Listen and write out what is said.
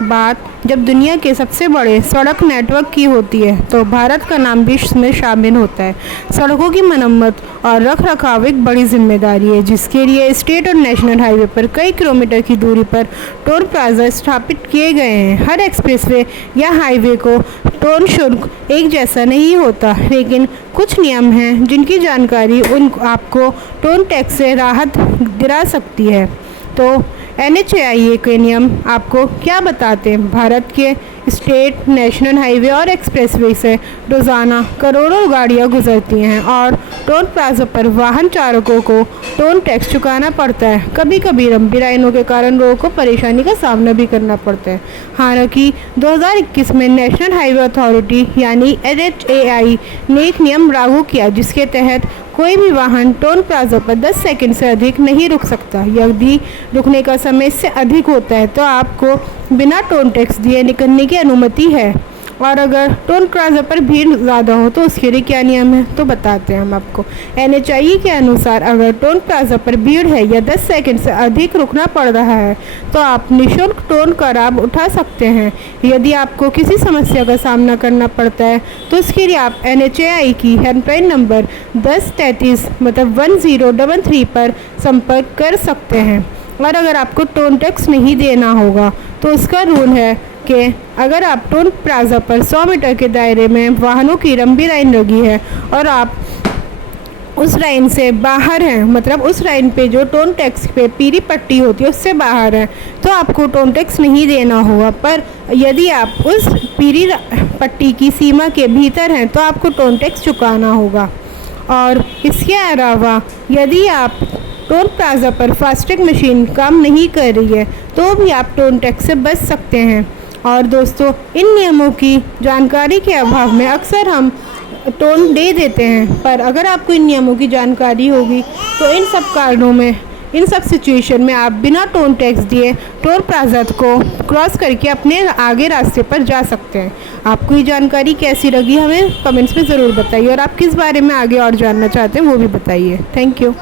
बात जब दुनिया के सबसे बड़े सड़क नेटवर्क की होती है तो भारत का नाम भी इसमें शामिल होता है। सड़कों की मरम्मत और रखरखाव एक बड़ी जिम्मेदारी है, जिसके लिए स्टेट और नेशनल हाईवे पर कई किलोमीटर की दूरी पर टोल प्लाजा स्थापित किए गए हैं। हर एक्सप्रेसवे या हाईवे को टोल शुल्क एक जैसा नहीं होता, लेकिन कुछ नियम हैं जिनकी जानकारी आपको टोल टैक्स से राहत दिला सकती है। तो NHAI के नियम आपको क्या बताते हैं? भारत के स्टेट, नेशनल हाईवे और एक्सप्रेसवे से रोज़ाना करोड़ों गाड़ियां गुजरती हैं और टोल प्लाजा पर वाहन चालकों को टोल टैक्स चुकाना पड़ता है। कभी कभी लंबी लाइनों के कारण लोगों को परेशानी का सामना भी करना पड़ता है। हालांकि 2021 में नेशनल हाईवे अथॉरिटी यानी NHAI ने एक नियम लागू किया, जिसके तहत कोई भी वाहन टोल प्लाजा पर 10 सेकंड से अधिक नहीं रुक सकता। यदि रुकने का समय इससे अधिक होता है तो आपको बिना टोल टैक्स दिए निकलने की अनुमति है। और अगर टोल प्लाजा पर भीड़ ज़्यादा हो तो उसके लिए क्या नियम है, तो बताते हैं हम आपको। NHAI के अनुसार अगर टोल प्लाजा पर भीड़ है या 10 सेकंड से अधिक रुकना पड़ रहा है तो आप निःशुल्क टोल का लाभ उठा सकते हैं। यदि आपको किसी समस्या का सामना करना पड़ता है तो उसके लिए आप NHAI की हेल्पलाइन नंबर 1033 मतलब 1033 पर संपर्क कर सकते हैं। और अगर आपको टोल टैक्स नहीं देना होगा तो उसका रूल है कि अगर आप टोल प्लाजा पर 100 मीटर के दायरे में वाहनों की लंबी लाइन लगी है और आप उस लाइन से बाहर हैं, मतलब उस लाइन पे जो टोल टैक्स पे पीली पट्टी होती है उससे बाहर है, तो आपको टोल टैक्स नहीं देना होगा। पर यदि आप उस पीली पट्टी की सीमा के भीतर हैं तो आपको टोल टैक्स चुकाना होगा। और इसके अलावा यदि आप टोल प्लाजा पर फास्टैग मशीन काम नहीं कर रही है तो भी आप टोल टैक्स से बच सकते हैं। और दोस्तों, इन नियमों की जानकारी के अभाव में अक्सर हम टोल दे देते हैं, पर अगर आपको इन नियमों की जानकारी होगी तो इन सब कारणों में, इन सब सिचुएशन में आप बिना टोल टैक्स दिए टोल प्लाजा को क्रॉस करके अपने आगे रास्ते पर जा सकते हैं। आपको ये जानकारी कैसी लगी हमें कमेंट्स में ज़रूर बताइए, और आप किस बारे में आगे और जानना चाहते हैं वो भी बताइए। Thank you.